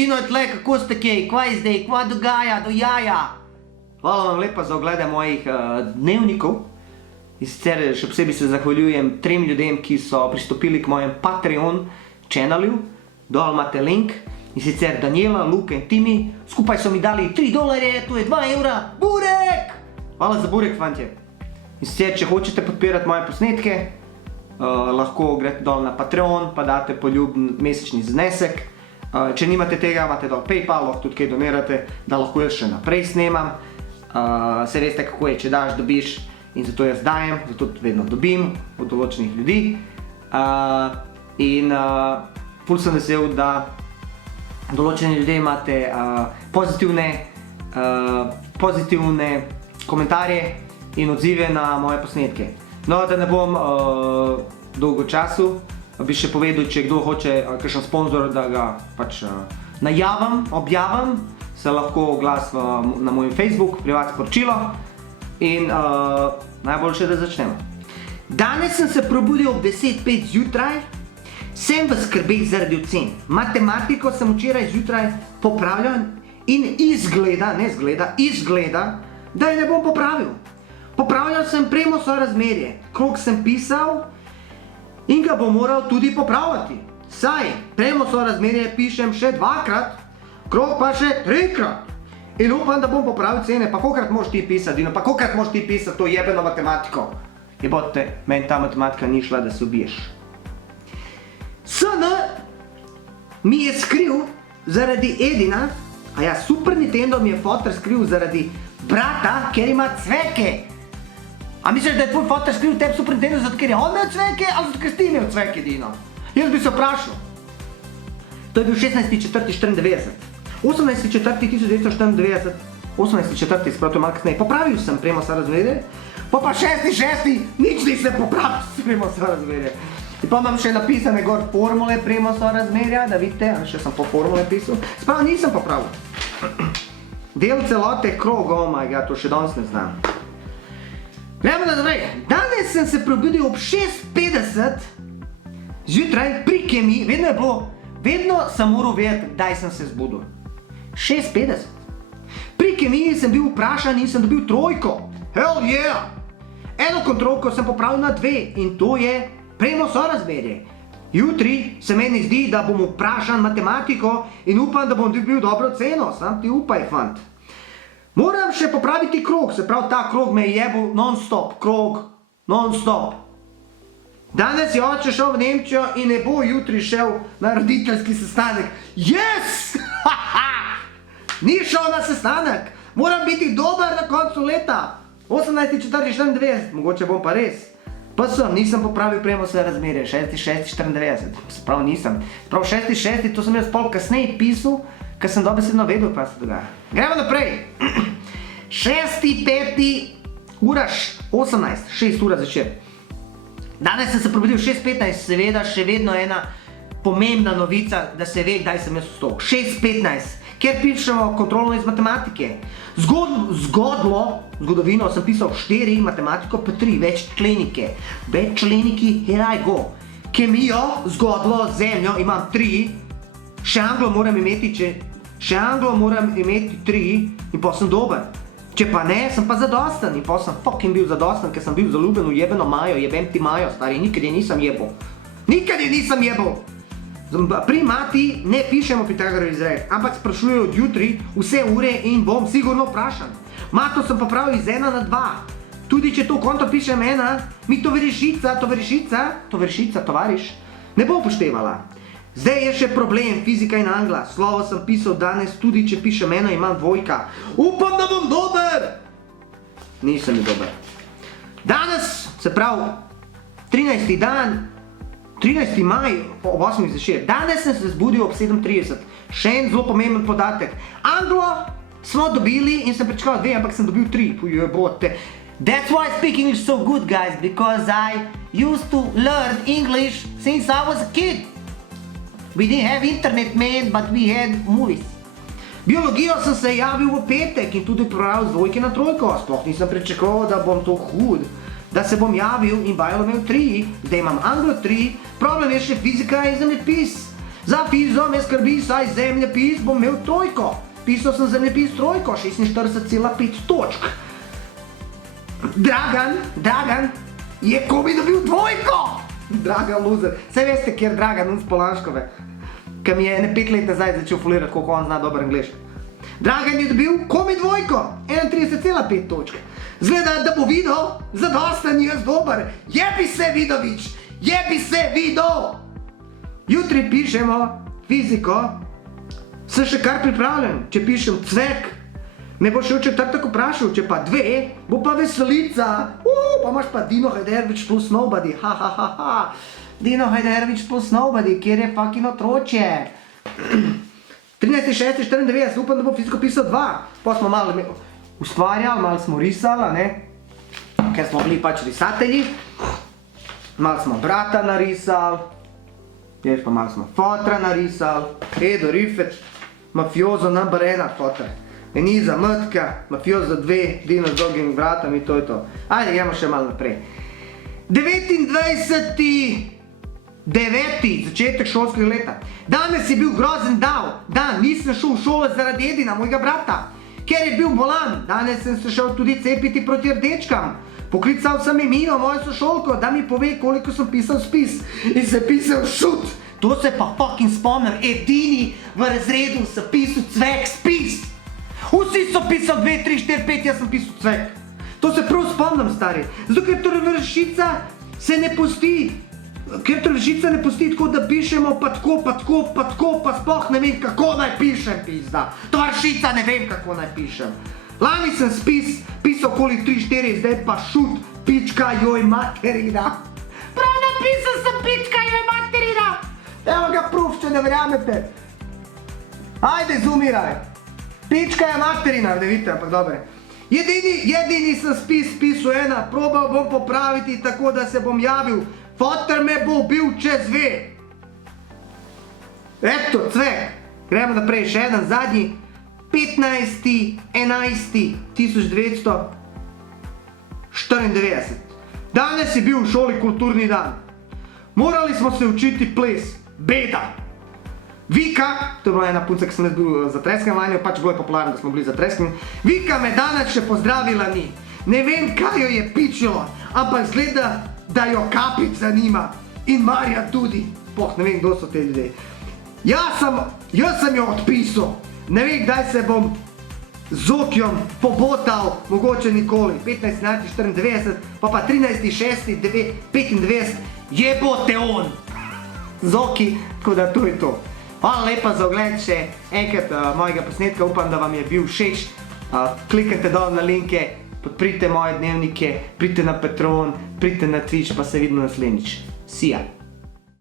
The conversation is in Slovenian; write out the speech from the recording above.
Dino je tle, kako ste kaj, kva je zdaj, kva dogaja, do jaja. Hvala vam lepa za oglede mojih dnevnikov. In sicer še posebej se zahvaljujem 3 ljudem, ki so pristopili k mojem Patreon channelu. Dol imate link. In sicer Daniela, Luka in Timi. Skupaj so mi dali $3, to je 2 evra. Burek! Hvala za burek, fantje. In sicer, če hočete podpirati moje posnetke, lahko greste dol na Patreon, pa date poljuben mesečni znesek. Če nimate tega, imate dol PayPal, lahko tudi kaj donirate, da lahko jaz še naprej snemam. Se veste, kako je, če daš, dobiš. In zato jaz dajem, zato vedno dobim od določenih ljudi. In ful sem vesel, da določeni ljudje imate pozitivne komentarje in odzive na moje posnetke. No, da ne bom dolgo času, bi še povedal, če kdo hoče kakšen sponzor, da ga pač objavim, se lahko oglas na mojem Facebook, privat sporočilo in najboljše, da začnemo. Danes sem se probudil ob 10:05 zjutraj, sem v skrbeh zaradi ocen. Matematiko sem včeraj zjutraj popravljal in izgleda, da je ne bom popravil. Popravljal sem premo sorazmerje, krog sem pisal in ga bom moral tudi popravljati. Saj, premo sorazmerje pišem še 2-krat, krog pa še 3-krat. In upam, da bom popravil cene, pa kolikrat moraš ti pisati, Dino, pa kolikrat moraš ti pisati to jebeno matematiko. Jebote, meni ta matematika ni šla, da se ubiješ. SN mi je skril zaradi Edina, a ja, Super Nintendo mi je foter skril zaradi brata, ker ima cveke. A misliš, da je tvoj foter skril tebi Super Nintendo, zato ker je on imel cveke, ali zato ker si imel cveke, Dino? Jaz bi se vprašal. To je bil 16.4.94. 18.4.1994, 18.4. sprav to je malo kasneje, popravil sem premo sorazmerje, pa 6.6. nič nisem popravil s premo sorazmerje. In pa imam še napisane gor formule premo sorazmerja, da vidite, še sem po formule pisal, sprav nisem popravil. Del celote krog, oh my god, to še danes ne znam. Gremo nazaj. Danes sem se probudil ob 6:50 zjutraj pri kemiji, vedno sem moral vedeti, kdaj sem se zbudil. 6:50. Pri kemiji sem bil vprašan in sem dobil 3. Hell yeah! Eno kontrolko sem popravil na 2 in to je premo sorazmerje. Jutri se meni zdi, da bom vprašan matematiko in upam, da bom dobil dobro ceno, sam ti upaj, fant. Moram še popraviti krog, se pravi, ta krog me je jebal non-stop, non-stop. Danes je oče šel v Nemčijo in ne bo jutri šel na roditeljski sestanek. Yes! Ni šel na sestanek, moram biti dober na koncu leta. 18.4.94, mogoče bom pa res. Pa nisem popravil premo sorazmerje, 6.6.94, sprav nisem. Sprav 6.6, to sem jaz pol kasneje pisal, ker sem dobesedno vedel, pa se dogaja. Gremo naprej. 6.5. ura 18, 6 ura začer. Danes sem se probudil 6:15, seveda še vedno ena pomembna novica, da se ve, kdaj sem jaz vstal. 6:15, kjer pišemo kontrolno iz matematike. Zgodovino sem pisal 4, matematiko pa 3, veččlenike. Veččleniki, here I go. Kemijo, zgodlo, zemljo imam 3, še anglo moram imeti 3 in pa sem dober. Če pa ne, sem pa zadosten in pa sem fucking bil zadosten, ker sem bil zaljubljen v jebeno Majo, jebem ti Majo, stari, nikad je nisem jebal. Nikad je nisem jebal! Pri mati ne pišemo Pitagorov izrek, ampak sprašujejo od jutri vse ure in bom sigurno vprašan. Mato sem popravil iz 1 na 2. Tudi če to konto pišem 1, mi tovarišica, tovariš, ne bo upoštevala. Zdaj je še problem, fizika in angla. Slovo sem pisal danes, tudi če pišem 1, imam 2. Upam, da bom dober! Nisem dober. Danes, se pravi, 13. dan, 13. maj, ob 8. zvečer. Danes sem se zbudil ob 7:30. Še en zelo pomemben podatek. Anglo smo dobili in sem pričakal 2, ampak sem dobil 3. Pujebote. That's why I speak English so good, guys, because I used to learn English since I was a kid. We didn't have internet, man, but we had movies. Biologijo sem se javil v petek in tudi popravil z 2 na 3. Sploh nisem pričakoval, da bom to hud. Da se bom javil in Bajlo imel 3, zdaj imam anglo 3, problem je še fizika in zemljepis. Za fizo me skrbi, saj zemljepis bom imel trojko. Pisal sem zemljepis trojko, 46,5 točk. Dragan je komaj dobil dvojko. Dragan loser. Saj veste, kjer Dragan z Polanškove, ki mi je 5 let nazaj začel folirati, koliko on zna dober angliški. Dragan je dobil komaj dvojko, 31,5 točk. Zgleda, da bo videl, zadosta ni jaz dober. Jebi se, Vidovič, jebi se, Vido! Jutri pišemo fiziko, sem še kar pripravljen, če pišem cvek. Me bo še v četrtek vprašal, če pa 2, bo pa veselica. Pa imaš pa Dino Hajderović plus nobody, Dino Hajderović plus nobody, kjer je fucking otročje. 13.6.94, upam, da bo fiziko pisal 2. Pa smo malo ustvarjali, malo smo risali, ne? Ker smo bili pač risatelji. Malo smo brata narisali. Ješ pa malo smo fotra narisali. Edo Rifet, mafiozo number 1 fotra. Eniza, Mrtka, mafiozo 2, Dino z dolgimi vratami, to je to. Ajde, gremo še malo naprej. 29.9. začetek šolskega leta. Danes je bil grozen dan, nisem šel v šolo zaradi Edina, mojega brata, ker je bil bolan. Danes sem se šel tudi cepiti proti rdečkam. Poklical sem Emino, mojo sošolko, da mi pove, koliko sem pisal spis. In se pisal šut. To se pa fucking spomnim, edini v razredu sem pisal cvek spis. Vsi so pisal 2, 3, 4, 5, jaz sem pisal cvek. To se prav spomnim, stari. Zato, ker vršica se ne pusti. Ker vršica ne pusti tako, da pišemo pa tako, pa sploh ne vem, kako naj pišem, pizda. Vršica ne vem, kako naj pišem. Lani sem spis pisal okoli 3, 4, zdaj pa šut, pička joj materina. Prav napisal sem pička joj materina. Evo ga proof, če ne verjamete. Ajde, zoomiraj. Pička je materina, da vidite, ampak dobre. Jedini sem spis pisal 1, probal bom popraviti tako, da se bom javil. Foter me bo bil čez 2. Eto, cvek. Gremo naprej, še eden zadnji. 15.11.1994. Danes je bil v šoli kulturni dan. Morali smo se učiti ples. Beda. Vika, to je bila ena punca, ki sem jaz bil za treskanvanju, pač bilo je popularno, da smo bili za treskanj. Vika me danes še pozdravila ni. Ne vem, kaj jo je pičilo, ampak zgleda, da jo Kapič zanima. In Marja tudi. Poh, ne vem, kdo so te ljudje. Jaz sem jo odpisal. Ne vem, kdaj se bom z Zokijom pobotal, mogoče nikoli. 15.94, pa 13.6.95, jebote on. Zoki, tako da to je to. Hvala lepa za ogled še enkrat mojega posnetka, upam, da vam je bil všeč. Klikajte dol na linke, podprite moje dnevnike, pridite na Patreon, pridite na Twitch, pa se vidimo naslednjič. See ya!